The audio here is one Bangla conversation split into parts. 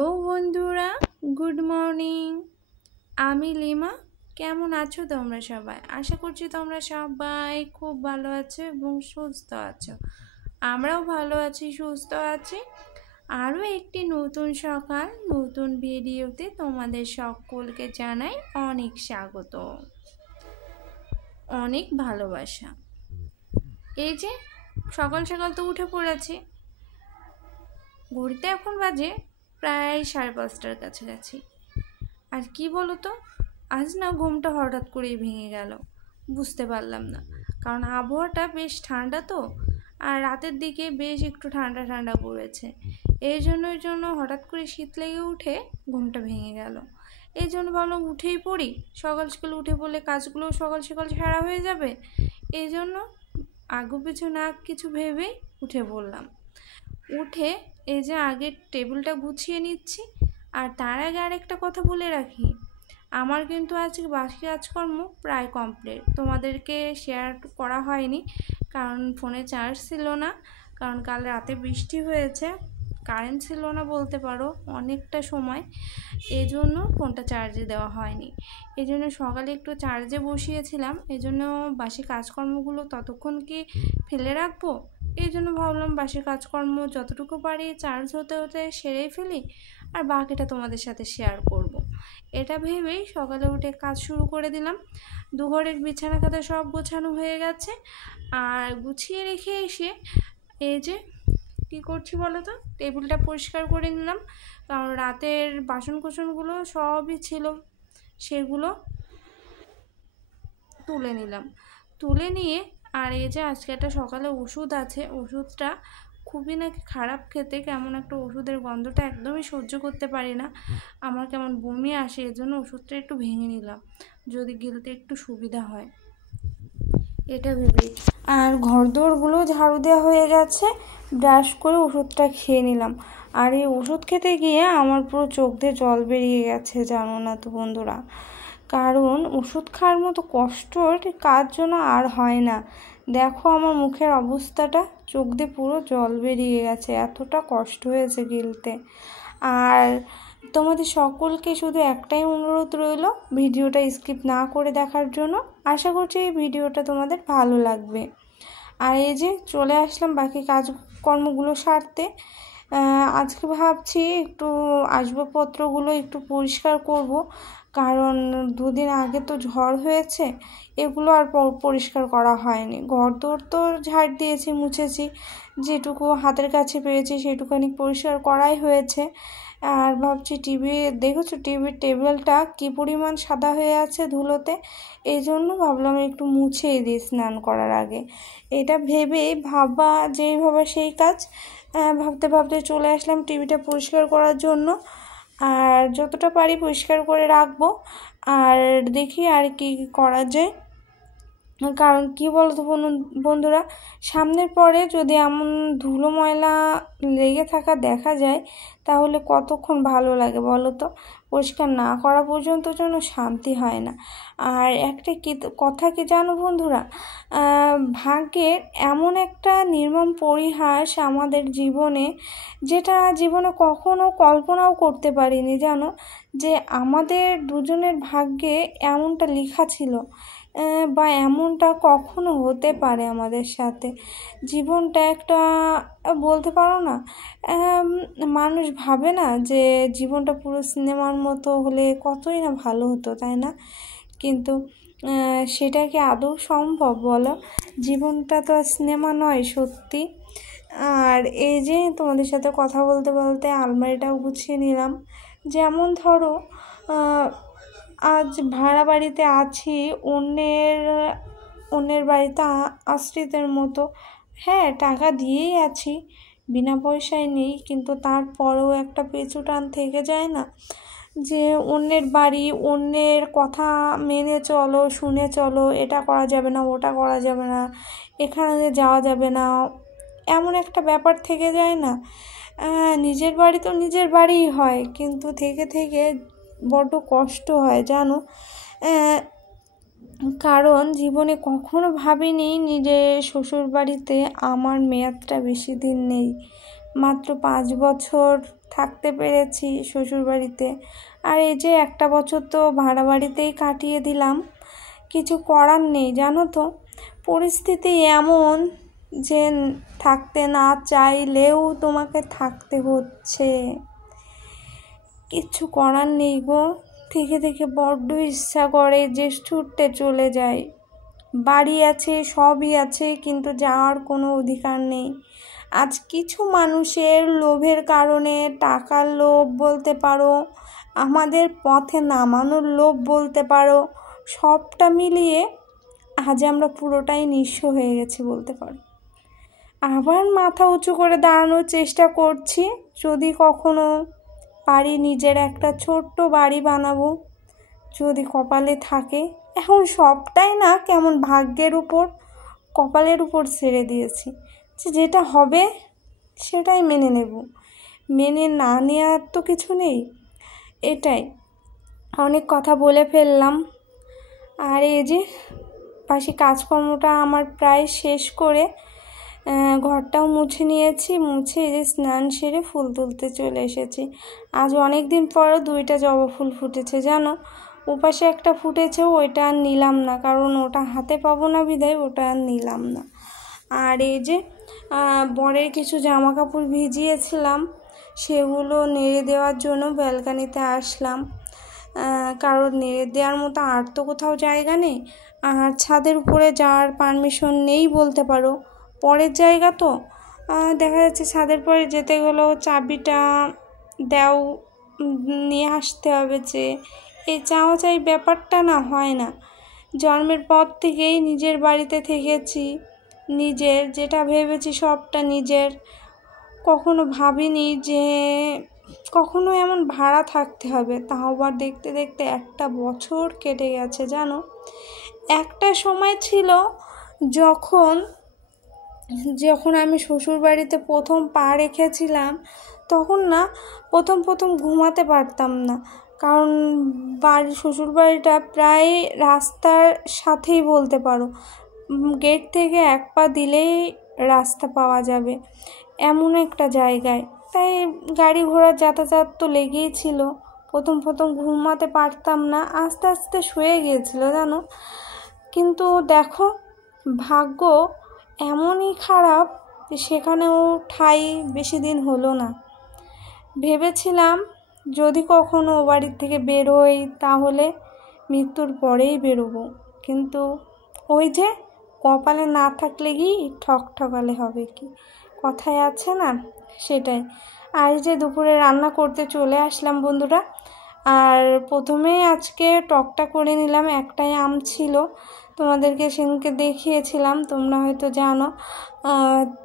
হ্যালো বন্ধুরা, গুড মর্নিং। আমি লিমা। কেমন আছো তোমরা সবাই? আশা করছি তোমরা সবাই খুব ভালো আছো এবং সুস্থ আছো। আমরাও ভালো আছি, সুস্থ আছি। আরও একটি নতুন সকাল, নতুন ভিডিওতে তোমাদের সকলকে জানাই অনেক স্বাগত, অনেক ভালোবাসা। এই যে সকাল সকাল তো উঠে পড়েছি। ঘুরতে এখন বাজে প্রায় 5:30টার কাছাকাছি। আর কি বলো তো, আজ না ঘুমটা হঠাৎ করেই ভেঙে গেল, বুঝতে পারলাম না। কারণ আবহাওয়াটা বেশ ঠান্ডা তো, আর রাতের দিকে বেশ একটু ঠান্ডা ঠান্ডা পড়েছে। এই জন্য হঠাৎ করে শীত লেগে উঠে ঘুমটা ভেঙে গেল। এই জন্য ভাবলাম উঠেই পড়ি, সকাল সকাল উঠে পড়লে কাজগুলো সকাল সকাল সারা হয়ে যাবে। এই জন্য আগু পিছু না কিছু ভেবেই উঠে পড়লাম। উঠে এই যে আগের টেবিলটা গুছিয়ে নিচ্ছি। আর তার আগে আরেকটা কথা বলে রাখি, আমার কিন্তু আজকে বাকি কাজকর্ম প্রায় কমপ্লিট। তোমাদেরকে শেয়ার করা হয়নি কারণ ফোনে চার্জ ছিল না, কারণ কাল রাতে বৃষ্টি হয়েছে, কারেন্ট ছিল না বলতে পারো অনেকটা সময়। এই জন্য ফোনটা চার্জে দেওয়া হয়নি। এই জন্য সকালে একটু চার্জে বসিয়েছিলাম। এই জন্য বাসি কাজকর্মগুলো ততক্ষণ কি ফেলে রাখবো, এই জন্য ভাবলাম বাসি কাজকর্ম যতটুকু পারি চার্জ হতে হতে সেরেই ফেলি, আর বাকিটা তোমাদের সাথে শেয়ার করব। এটা ভেবেই সকালে উঠে কাজ শুরু করে দিলাম। দুঘরের বিছানা খাতা সব গোছানো হয়ে গেছে। আর গুছিয়ে রেখে এসে এই যে কী করছি বলো তো, টেবিলটা পরিষ্কার করে নিলাম। কারণ রাতের বাসন কোসনগুলো সবই ছিল, সেগুলো তুলে নিলাম। তুলে নিয়ে আর এই যে আজকে একটা সকালে ওষুধ আছে, ওষুধটা খুবই নাকি খারাপ খেতে, কেমন একটা ওষুধের গন্ধটা একদমই সহ্য করতে পারি না, আমার কেমন বমি আসে। এর জন্য ওষুধটা একটু ভেঙে নিলাম, যদি গিলতে একটু সুবিধা হয় এটা ভেবে। আর ঘরদোরগুলো ঝাড়ু দেওয়া হয়ে গেছে, ব্রাশ করে ওষুধটা খেয়ে নিলাম। আর এই ওষুধ খেতে গিয়ে আমার পুরো চোখ দিয়ে জল বেরিয়ে গেছে, জানো না তো বন্ধুরা। কারণ ওষুধ খাওয়ার মতো কষ্টর কাজ যেন আর হয় না। দেখো আমার মুখের অবস্থাটা, চোখ দিয়ে পুরো জল বেরিয়ে গেছে, এতটা কষ্ট হয়েছে গিলতে। আর তোমাদের সকলকে শুধু একটাই অনুরোধ রইল, ভিডিওটা স্কিপ না করে দেখার জন্য। আশা করছি এই ভিডিওটা তোমাদের ভালো লাগবে। আর এই যে চলে আসলাম বাকি কাজকর্মগুলো সারতে। আজকে ভাবছি একটু আসবাবপত্রগুলো একটু পরিষ্কার করব, কারণ দুদিন আগে তো ঝড় হয়েছে, এগুলো আর পরিষ্কার করা হয়নি। ঘরদোর তো ঝাড় দিয়েছি, মুছেছি, যেটুকু হাতের কাছে পেয়েছি সেটুকুনি পরিষ্কার করাই হয়েছে। আর ভাবছি দেখেছো টিভির টেবিলটা কী পরিমাণ সাদা হয়ে আছে ধুলোতে, এই জন্য ভাবলাম একটু মুছেই দিই স্নান করার আগে। এটা ভেবেই যেই ভাবা সেই কাজ, ভাবতে ভাবতে চলে আসলাম টিভিটা পরিষ্কার করার জন্য। আর যতটা পারি পরিষ্কার করে রাখবো, আর দেখি আর কি করা যায়। কারণ কি বলতো বন্ধুরা, সামনের পরে যদি এমন ধুলো ময়লা লেগে থাকা দেখা যায় তাহলে কতক্ষণ ভালো লাগে বলো তো। পরিষ্কার না করা পর্যন্ত যেন শান্তি হয় না। আর একটা কথা কি জানো বন্ধুরা, ভাগ্যের এমন একটা নির্মম পরিহাস আমাদের জীবনে, যেটা জীবনে কখনো কল্পনাও করতে পারিনি জানো, যে আমাদের দুজনের ভাগ্যে এমনটা লেখা ছিল, বা এমনটা কখনো হতে পারে আমাদের সাথে। জীবনটা একটা বলতে পারো না, মানুষ ভাবে না যে জীবনটা পুরো সিনেমার মতো হলে কতই না ভালো হতো, তাই না? কিন্তু সেটা কি আদৌ সম্ভব বলো? জীবনটা তো আর সিনেমা নয় সত্যি। আর এই যে তোমাদের সাথে কথা বলতে বলতে আলমারিটাও গুছিয়ে নিলাম। যেমন ধরো আজ ভাড়া বাড়িতে আছি, অন্যের বাড়িতে আশ্রিতের মতো। হ্যাঁ, টাকা দিয়েই আছি, বিনা পয়সায় নেই, কিন্তু তারপরেও একটা পিছু টান থেকে যায় না, যে অন্যের বাড়ি, অন্যের কথা মেনে চলো, শুনে চলো, এটা করা যাবে না, ওটা করা যাবে না, এখানে যাওয়া যাবে না, এমন একটা ব্যাপার থেকে যায় না। নিজের বাড়ি তো নিজের বাড়িই হয়, কিন্তু থেকে থেকে বড্ড কষ্ট হয় জানো। কারণ জীবনে কখনো ভাবিনি নিজের শ্বশুর বাড়িতে আমার মেয়াদটা বেশি দিন নেই, মাত্র 5 বছর থাকতে পেরেছি শ্বশুরবাড়িতে। আর এই যে একটা বছর তো ভাড়া বাড়িতেই কাটিয়ে দিলাম, কিছু করার নেই জানো তো, পরিস্থিতি এমন যে থাকতে না চাইলেও তোমাকে থাকতে হচ্ছে, কিচ্ছু করার নেই গো। থেকে থেকে বড্ড ইচ্ছা করে যে ছুটতে চলে যায়। বাড়ি আছে, সবই আছে, কিন্তু যাওয়ার কোনো অধিকার নেই। আজ কিছু মানুষের লোভের কারণে, টাকার লোভ বলতে পারো, আমাদের পথে নামানোর লোভ বলতে পারো, সবটা মিলিয়ে আজ আমরা পুরোটাই নিঃস্ব হয়ে গেছি বলতে পারো। আবার মাথা উঁচু করে দাঁড়ানোর চেষ্টা করছি, যদি কখনো পারি নিজের একটা ছোট্ট বাড়ি বানাবো, যদি কপালে থাকে। এখন সবটাই না কেমন ভাগ্যের উপর, কপালের উপর ছেড়ে দিয়েছি, যেটা হবে সেটাই মেনে নেব, মেনে না নেওয়ার তো কিছু নেই। এটাই, অনেক কথা বলে ফেললাম। আর এই যে পাশে কাজকর্মটা আমার প্রায় শেষ করে ঘরটাও মুছে নিয়েছি, মুছে এই যে স্নান সেরে ফুল তুলতে চলে এসেছি। আজ অনেক দিন পরও 2টা জবা ফুল ফুটেছে জানো। ওপাশে একটা ফুটেছে, ওইটা আর নিলাম না, কারণ ওটা হাতে পাবো না বিধায় ওটা আর নিলাম না। আর এই যে বরের কিছু জামা কাপড় ভিজিয়েছিলাম, সেগুলো নেড়ে দেওয়ার জন্য ব্যালকানিতে আসলাম, কারণ নেড়ে দেওয়ার মতো আর তো কোথাও জায়গা নেই। আর ছাদের উপরে যাওয়ার পারমিশন নেই বলতে পারো, পরের জায়গা তো। দেখা যাচ্ছে ছাদের পরে যেতে গেলেও চাবিটা দাও নিয়ে আসতে হবে, যে এই চাওয়া চাই ব্যাপারটা না হয় না। জন্মের পর থেকেই নিজের বাড়িতে থেকেছি, নিজের যেটা ভেবেছি সবটা নিজের, কখনো ভাবিনি যে কখনো এমন ভাড়া থাকতে হবে। তাও আবার দেখতে দেখতে একটা বছর কেটে গেছে জানো। একটা সময় ছিল যখন আমি শ্বশুরবাড়িতে প্রথম পা রেখেছিলাম, তখন না প্রথম ঘুমাতে পারতাম না, কারণ শ্বশুরবাড়িটা প্রায় রাস্তার সাথেই বলতে পারো, গেট থেকে 1 পা দিলেই রাস্তা পাওয়া যাবে, এমন একটা জায়গায়। তাই গাড়ি ঘোড়ার যাতায়াত তো লেগেই ছিল। প্রথম ঘুমাতে পারতাম না, আস্তে আস্তে শুয়ে গিয়েছিল জানো। কিন্তু দেখো ভাগ্য এমনই খারাপ যে সেখানেও ঠাঁই বেশি দিন হলো না। ভেবেছিলাম যদি কখনো ও বাড়ির থেকে বেরোই তাহলে মৃত্যুর পরেই বেরোবো, কিন্তু ওই যে কপালে না থাকলে কি ঠকালে হবে কি, কথায় আছে না, সেটাই। আর যে দুপুরে রান্না করতে চলে আসলাম বন্ধুরা। আর প্রথমে আজকে টকটা করে নিলাম, একটাই আম ছিল, তোমাদেরকে সেদিনকে দেখিয়েছিলাম, তোমরা হয়তো জানো।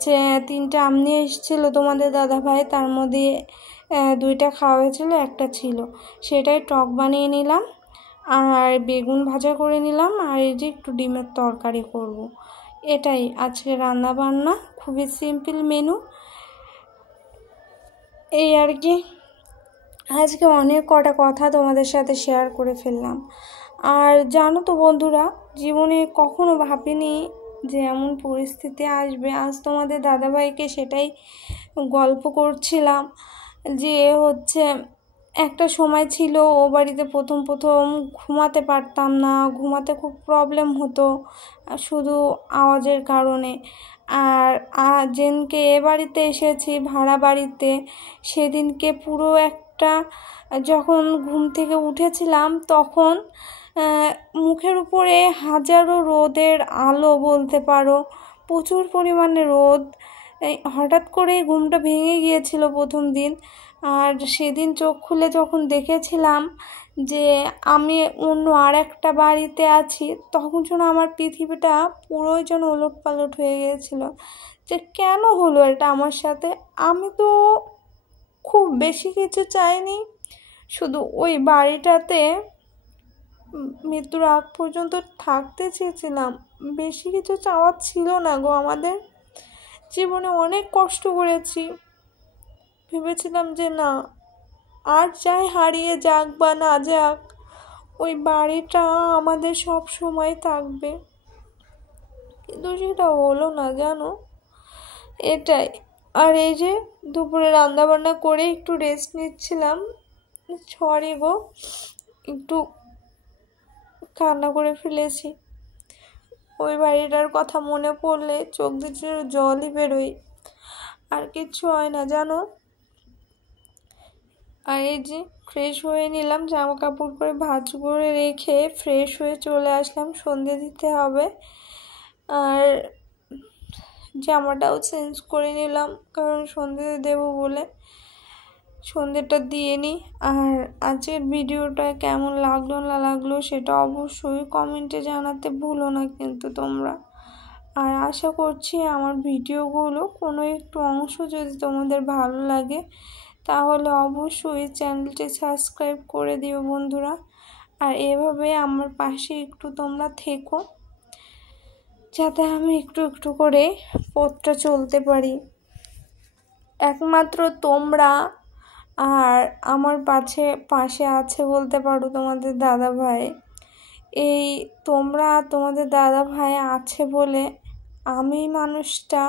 যে 3টা আম নিয়ে এসেছিলো তোমাদের দাদাভাই, তার মধ্যে 2টা খাওয়া হয়েছিল, একটা ছিল, সেটাই টক বানিয়ে নিলাম। আর বেগুন ভাজা করে নিলাম, আর এই যে একটু ডিমের তরকারি করব। এটাই আজকে রান্না বান্না, খুবই সিম্পল মেনু, এই আর কি। আজকে অনেক কটা কথা তোমাদের সাথে শেয়ার করে ফেললাম। আর জানো তো বন্ধুরা, জীবনে কখনো ভাবিনি যে এমন পরিস্থিতি আসবে। আজ তোমাদের দাদাভাইকে সেটাই গল্প করছিলাম, যে হচ্ছে একটা সময় ছিল ও বাড়িতে প্রথম ঘুমাতে পারতাম না, ঘুমাতে খুব প্রবলেম হতো শুধু আওয়াজের কারণে। আর যেদিনকে এ বাড়িতে এসেছি ভাড়া বাড়িতে, সেদিনকে পুরো একটা, যখন ঘুম থেকে উঠেছিলাম তখন মুখের উপরে হাজারো রোদের আলো বলতে পারো, প্রচুর পরিমাণে রোদ। হঠাৎ করেই ঘুমটা ভেঙে গিয়েছিল প্রথম দিন। আর সেদিন চোখ খুলে যখন দেখেছিলাম যে আমি অন্য আর একটা বাড়িতে আছি, তখন যেন আমার পৃথিবীটা পুরোই যেন ওলটপালট হয়ে গিয়েছিল, যে কেন হলো এটা আমার সাথে। আমি তো খুব বেশি কিছু চাইনি, শুধু ওই বাড়িটাতে মৃত্যুর আগ পর্যন্ত থাকতে চেয়েছিলাম, বেশি কিছু চাওয়ার ছিল না গো। আমাদের জীবনে অনেক কষ্ট করেছি, ভেবেছিলাম যে না, আর চাই হারিয়ে যাক বা না যাক, ওই বাড়িটা আমাদের সব সময় থাকবে, কিন্তু সেটা হলো না জানো। এটাই আর এই যে দুপুরে রান্না বান্না করে একটু রেস্ট নিচ্ছিলাম। সরি গো, একটু কান্না করে ফেলেছি। ওই বাড়িটার কথা মনে পড়লে চোখ দিয়ে জলই বেরোয়, আর কিচ্ছু হয় না জানো। আর এই যে ফ্রেশ হয়ে নিলাম, জামা কাপড় করে ভাঁজ করে রেখে ফ্রেশ হয়ে চলে আসলাম। সন্ধে দিতে হবে, আর জামাটাও চেঞ্জ করে নিলাম কারণ সন্ধে দেবো বলে। সন্ধেটা দিয়ে নিই। আর আজকের ভিডিওটা কেমন লাগলো না লাগলো সেটা অবশ্যই কমেন্টে জানাতে ভুলো না কিন্তু তোমরা। আর আশা করছি আমার ভিডিওগুলো কোনো একটু অংশ যদি তোমাদের ভালো লাগে তাহলে অবশ্যই চ্যানেলটি সাবস্ক্রাইব করে দিও বন্ধুরা। আর এভাবে আমার পাশে একটু তোমরা থেকো, যাতে আমি একটু একটু করে পথটা চলতে পারি। একমাত্র তোমরা আর আমার পাশে আছে বলতে পারো তোমাদের দাদা ভাই। এই তোমরা তোমাদের দাদা ভাই আছে বলে আমি মানুষটা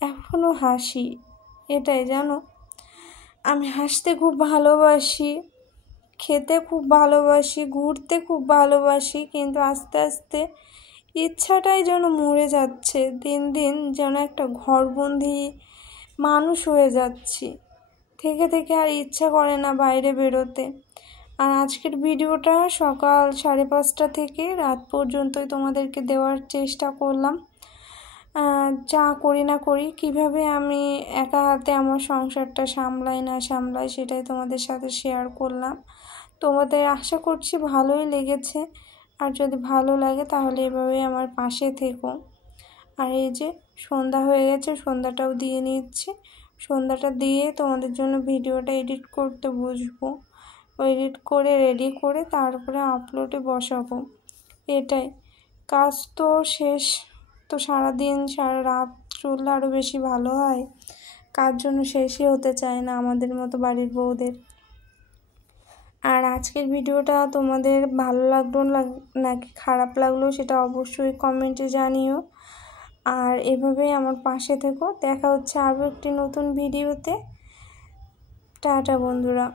এখনো হাসি। এটাই জানো, আমি হাসতে খুব ভালোবাসি, খেতে খুব ভালোবাসি, ঘুরতে খুব ভালোবাসি, কিন্তু আস্তে আস্তে ইচ্ছাটাই যেন মরে যাচ্ছে। দিন দিন যেন একটা ঘরবন্দি মানুষ হয়ে যাচ্ছি। থেকে থেকে আর ইচ্ছা করে না বাইরে বেরোতে। আর আজকের ভিডিওটা সকাল 5:30 থেকে রাত পর্যন্তই তোমাদেরকে দেওয়ার চেষ্টা করলাম। যা করি না করি, কিভাবে আমি একা হাতে আমার সংসারটা সামলাই না সামলাই সেটাই তোমাদের সাথে শেয়ার করলাম। তোমাদের আশা করছি ভালোই লেগেছে। আর যদি ভালো লাগে তাহলে এভাবেই আমার পাশে থেকো। আর এই যে সন্ধ্যা হয়ে গেছে, সন্ধ্যাটাও দিয়ে নিচ্ছি। সন্ধ্যাটা দিয়ে তোমাদের জন্য ভিডিওটা এডিট করতে বসবো। এডিট করে রেডি করে তারপরে আপলোডে বসাবো। এটাই কাজ তো শেষ, তো সারাদিন সারা রাত চললে আরও বেশি ভালো হয়। কার জন্য শেষই হতে চায় না আমাদের মতো বাড়ির বউদের। আর আজকের ভিডিওটা তোমাদের ভালো লাগলো নাকি খারাপ লাগলো সেটা অবশ্যই কমেন্টে জানিও। আর এভাবেই আমার পাশে থেকো। দেখা হচ্ছে আরও একটি নতুন ভিডিওতে। টাটা বন্ধুরা।